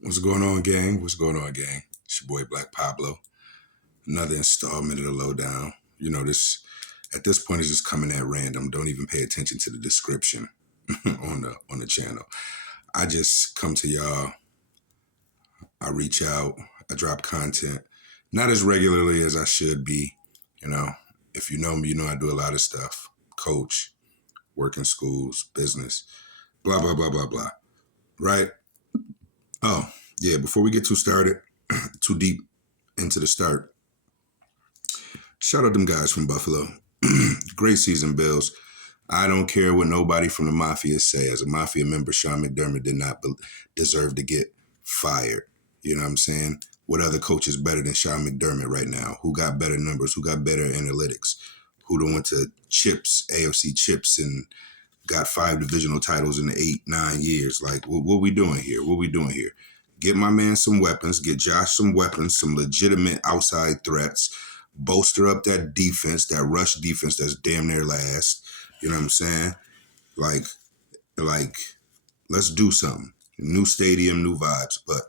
What's going on, gang? What's going on, gang? It's your boy Black Pablo. Another installment of the Lowdown. You know, this at this point is just coming at random. Don't even pay attention to the description on the channel. I just come to y'all. I reach out. I drop content, not as regularly as I should be. You know, if you know me, you know I do a lot of stuff. Coach, work in schools, business, blah blah blah blah blah. Right? Oh yeah. Before we get too started, too deep into the start. Shout out them guys from Buffalo. Great season, Bills. I don't care what nobody from the Mafia say. As a Mafia member, Sean McDermott did not deserve to get fired. You know what I'm saying? What other coach is better than Sean McDermott right now? Who got better numbers? Who got better analytics? Who done went to chips, AFC chips, and got 5 divisional titles in 8, 9 years? Like, what we doing here? What we doing here? Get my man some weapons. Get Josh some weapons, some legitimate outside threats. Bolster up that defense, that rush defense that's damn near last. You know what I'm saying? Like, let's do something. New stadium, new vibes. But,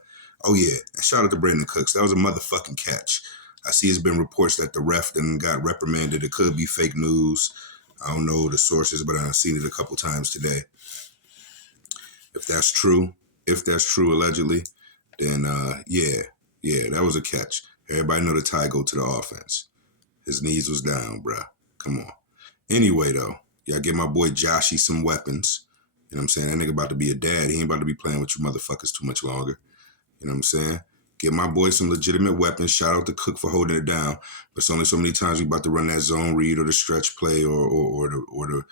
oh yeah, and shout out to Brandon Cooks. That was a motherfucking catch. I see it's been reports that the ref then got reprimanded. It could be fake news. I don't know the sources, but I've seen it a couple times today. If that's true, allegedly, then yeah, that was a catch. Everybody know the tie go to the offense. His knees was down, bruh. Come on. Anyway, though, y'all get my boy Joshy some weapons. You know what I'm saying? That nigga about to be a dad. He ain't about to be playing with you motherfuckers too much longer. You know what I'm saying? Get my boy some legitimate weapons. Shout out to Cook for holding it down. But it's only so many times we about to run that zone read or the stretch play or the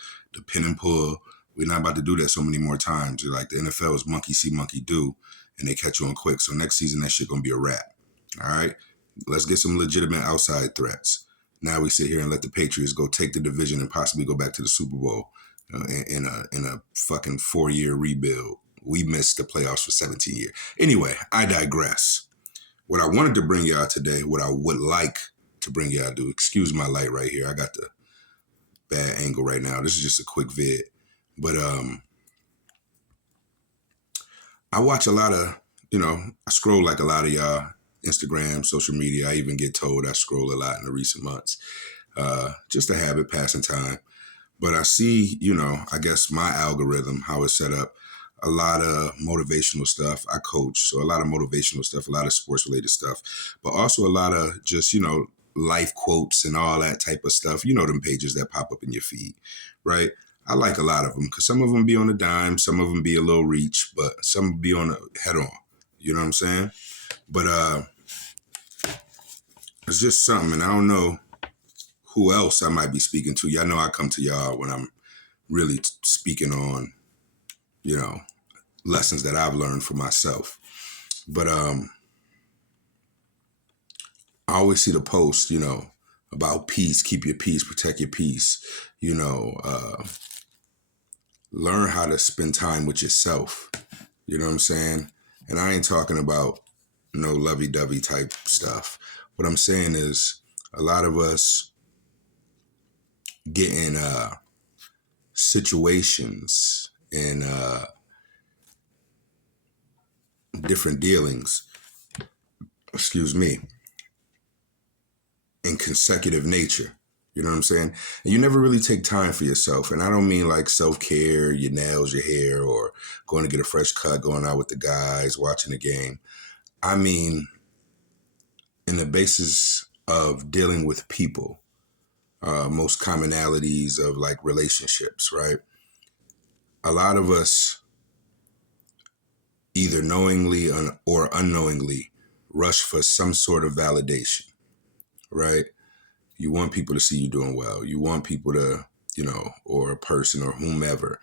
pin and pull. We're not about to do that so many more times. Like the NFL is monkey see, monkey do, and they catch you on quick. So next season, that shit gonna be a wrap. All right? Let's get some legitimate outside threats. Now we sit here and let the Patriots go take the division and possibly go back to the Super Bowl in a fucking 4-year rebuild. We missed the playoffs for 17 years. Anyway, I digress. What I wanted to bring y'all today, what I would like to bring y'all to, excuse my light right here. I got the bad angle right now. This is just a quick vid. But I watch a lot of, I scroll like a lot of y'all, Instagram, social media. I even get told I scroll a lot in the recent months. Just a habit, passing time. But I see, I guess my algorithm, how it's set up, a lot of motivational stuff. I coach, so a lot of motivational stuff, a lot of sports-related stuff, but also a lot of just, life quotes and all that type of stuff. You know them pages that pop up in your feed, right? I like a lot of them because some of them be on a dime, some of them be a little reach, but some be on a head-on. You know what I'm saying? But it's just something, and I don't know who else I might be speaking to. Y'all know I come to y'all when I'm really speaking on, lessons that I've learned for myself. But I always see the post, about peace, keep your peace, protect your peace, learn how to spend time with yourself. You know what I'm saying? And I ain't talking about no lovey-dovey type stuff. What I'm saying is a lot of us get in situations and different dealings, in consecutive nature. You know what I'm saying? And you never really take time for yourself. And I don't mean like self-care, your nails, your hair, or going to get a fresh cut, going out with the guys, watching the game. I mean, in the basis of dealing with people, most commonalities of like relationships, right? A lot of us either knowingly or unknowingly rush for some sort of validation, right? You want people to see you doing well. You want people to, or a person or whomever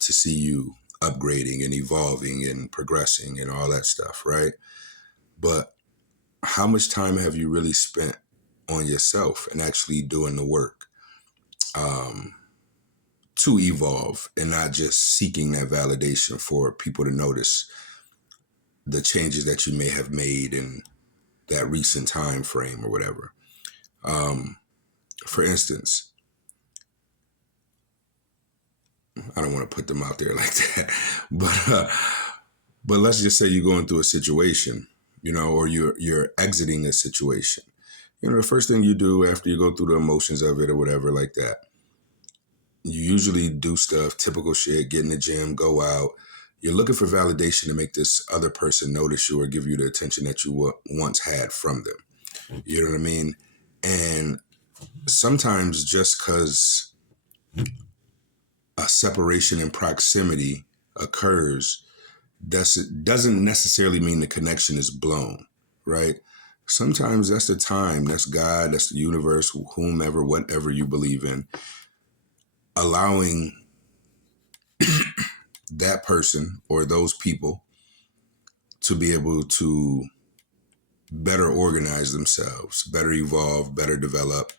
to see you upgrading and evolving and progressing and all that stuff, right? But how much time have you really spent on yourself and actually doing the work to evolve and not just seeking that validation for people to notice the changes that you may have made in that recent time frame or whatever? For instance, I don't want to put them out there like that, but But let's just say you're going through a situation, or you're exiting a situation. The first thing you do after you go through the emotions of it or whatever like that, you usually do stuff, typical shit, get in the gym, go out. You're looking for validation to make this other person notice you or give you the attention that you once had from them. You know what I mean? And sometimes just because a separation in proximity occurs doesn't necessarily mean the connection is blown, right? Sometimes that's the time, that's God, that's the universe, whomever, whatever you believe in, allowing that person or those people to be able to better organize themselves, better evolve, better develop,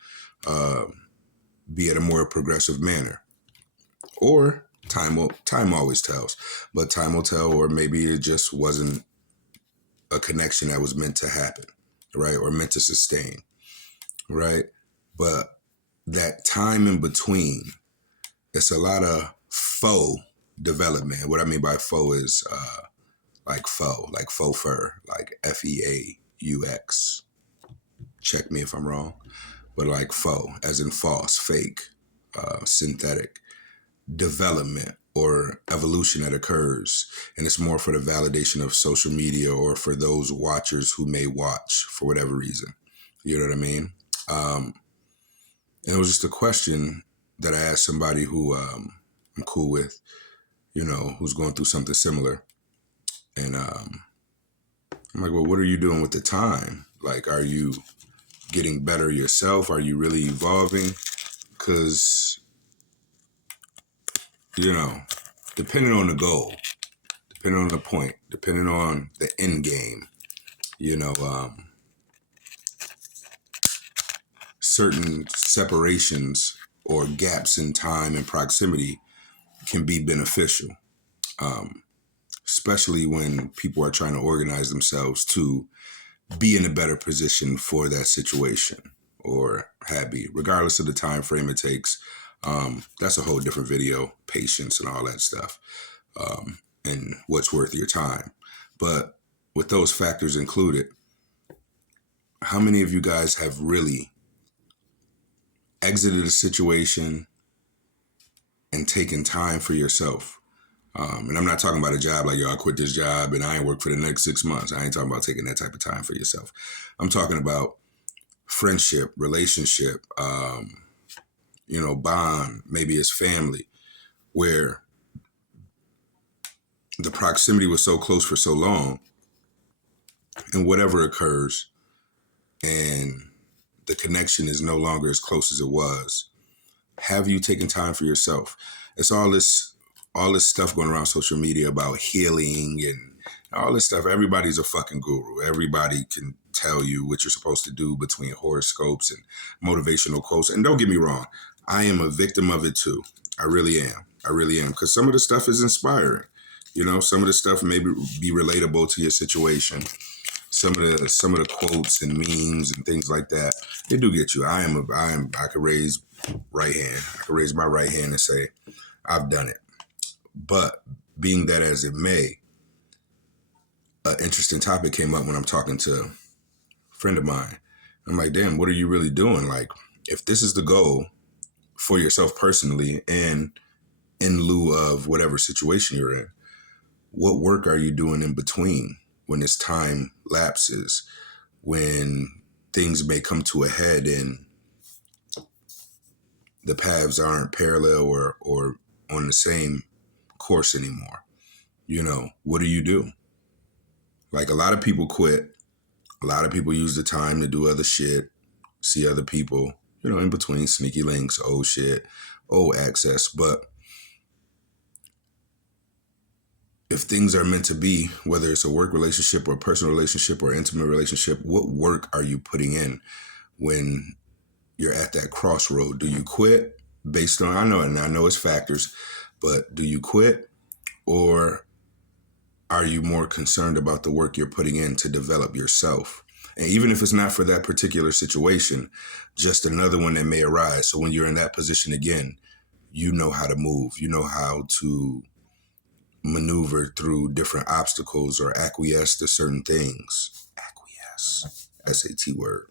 be at a more progressive manner. Or time always tells, but time will tell, or maybe it just wasn't a connection that was meant to happen, right? Or meant to sustain, right? But that time in between, it's a lot of faux development. What I mean by faux is like faux fur, like FEAUX. Check me if I'm wrong. But like faux, as in false, fake, synthetic development or evolution that occurs. And it's more for the validation of social media or for those watchers who may watch for whatever reason. You know what I mean? And it was just a question that I asked somebody who I'm cool with, who's going through something similar. And I'm like, well, what are you doing with the time? Like, are you getting better yourself? Are you really evolving? Because, depending on the goal, depending on the point, depending on the end game, certain separations or gaps in time and proximity can be beneficial, especially when people are trying to organize themselves to be in a better position for that situation or happy, regardless of the time frame it takes. That's a whole different video, patience and all that stuff, and what's worth your time. But with those factors included, how many of you guys have really exited a situation and taken time for yourself? And I'm not talking about a job like, I quit this job and I ain't work for the next 6 months. I ain't talking about taking that type of time for yourself. I'm talking about friendship, relationship, bond, maybe it's family, where the proximity was so close for so long, and whatever occurs and the connection is no longer as close as it was. Have you taken time for yourself? It's all this stuff going around social media about healing and all this stuff. Everybody's a fucking guru. Everybody can tell you what you're supposed to do between horoscopes and motivational quotes. And don't get me wrong, I am a victim of it too. I really am. Because some of the stuff is inspiring. Some of the stuff may be relatable to your situation. Some of the quotes and memes and things like that, they do get you. I could raise right hand. I could raise my right hand and say, I've done it. But being that as it may, an interesting topic came up when I'm talking to a friend of mine. I'm like, damn, what are you really doing? Like, if this is the goal for yourself personally and in lieu of whatever situation you're in, what work are you doing in between when this time lapses, when things may come to a head and the paths aren't parallel or on the same course anymore? What do you do? Like, a lot of people quit. A lot of people use the time to do other shit, see other people, in between, sneaky links, old shit, old access. But if things are meant to be, whether it's a work relationship or a personal relationship or intimate relationship, what work are you putting in when you're at that crossroad? Do you quit based on, I know it's factors, but do you quit, or are you more concerned about the work you're putting in to develop yourself? And even if it's not for that particular situation, just another one that may arise. So when you're in that position again, you know how to move, you know how to maneuver through different obstacles or acquiesce to certain things. Acquiesce, SAT word.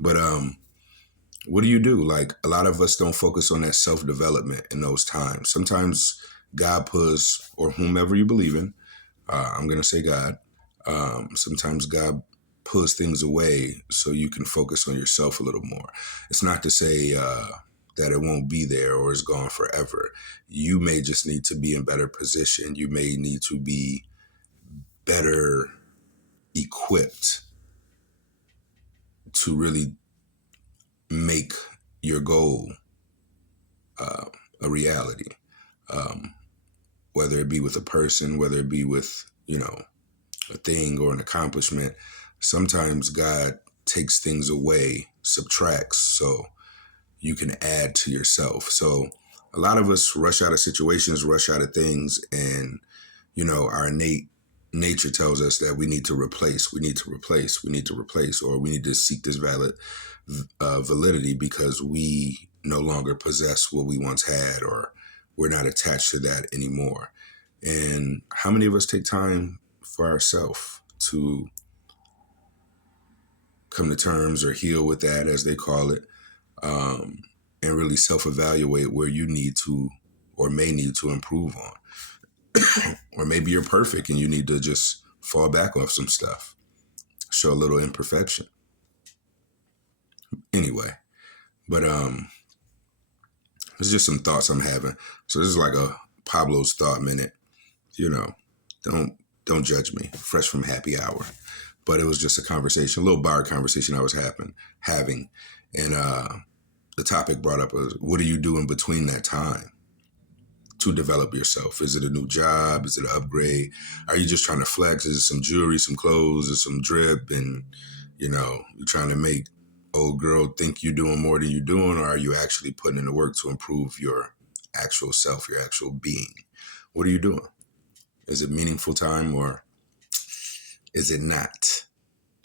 But what do you do? Like, a lot of us don't focus on that self-development in those times. Sometimes God puts, or whomever you believe in, I'm going to say God, sometimes God pulls things away so you can focus on yourself a little more. It's not to say that it won't be there or it's gone forever. You may just need to be in better position. You may need to be better equipped to really make your goal a reality, whether it be with a person, whether it be with, a thing or an accomplishment. Sometimes God takes things away, subtracts, so you can add to yourself. So a lot of us rush out of situations, rush out of things, and, our innate nature tells us that we need to replace, or we need to seek this validity because we no longer possess what we once had, or we're not attached to that anymore. And how many of us take time for ourselves to come to terms or heal with that, as they call it, and really self-evaluate where you need to or may need to improve on. Or maybe you're perfect and you need to just fall back off some stuff, show a little imperfection. Anyway, but it's just some thoughts I'm having. So this is like a Pablo's Thought Minute. Don't judge me, fresh from happy hour. But it was just a conversation, a little bar conversation I was having. And the topic brought up was, what are you doing between that time to develop yourself? Is it a new job? Is it an upgrade? Are you just trying to flex? Is it some jewelry, some clothes, or some drip? And, you're trying to make old girl think you're doing more than you're doing? Or are you actually putting in the work to improve your actual self, your actual being? What are you doing? Is it meaningful time or is it not?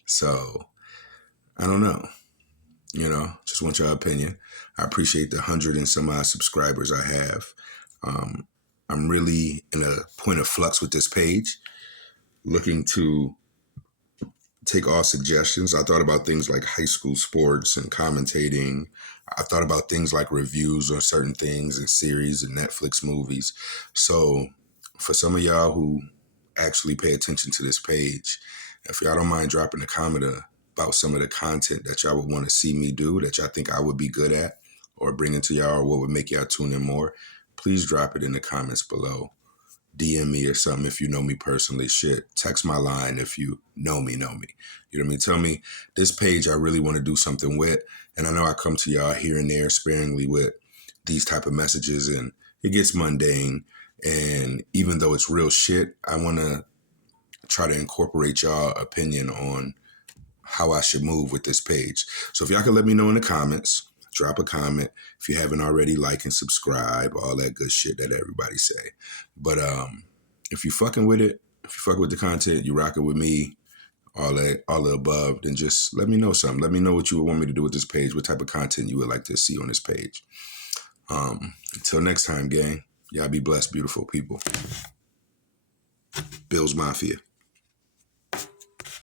So I don't know. Just want your opinion. I appreciate the 100 and some odd subscribers I have. I'm really in a point of flux with this page, looking to take all suggestions. I thought about things like high school sports and commentating. I thought about things like reviews on certain things and series and Netflix movies. So for some of y'all who actually pay attention to this page, if y'all don't mind dropping a comment about some of the content that y'all would want to see me do, that y'all think I would be good at, or bringing to y'all, or what would make y'all tune in more, please drop it in the comments below. DM me or something if you know me personally. Shit, text my line if you know me. You know what I mean? Tell me, this page I really want to do something with. And I know I come to y'all here and there sparingly with these type of messages, and it gets mundane. And even though it's real shit, I want to try to incorporate y'all opinion on how I should move with this page. So if y'all can let me know in the comments, drop a comment. If you haven't already, like and subscribe, all that good shit that everybody say. But if you fucking with it, if you fucking with the content, you rocking with me, all the above, then just let me know something. Let me know what you would want me to do with this page, what type of content you would like to see on this page. Until next time, gang, y'all be blessed, beautiful people. Bills Mafia.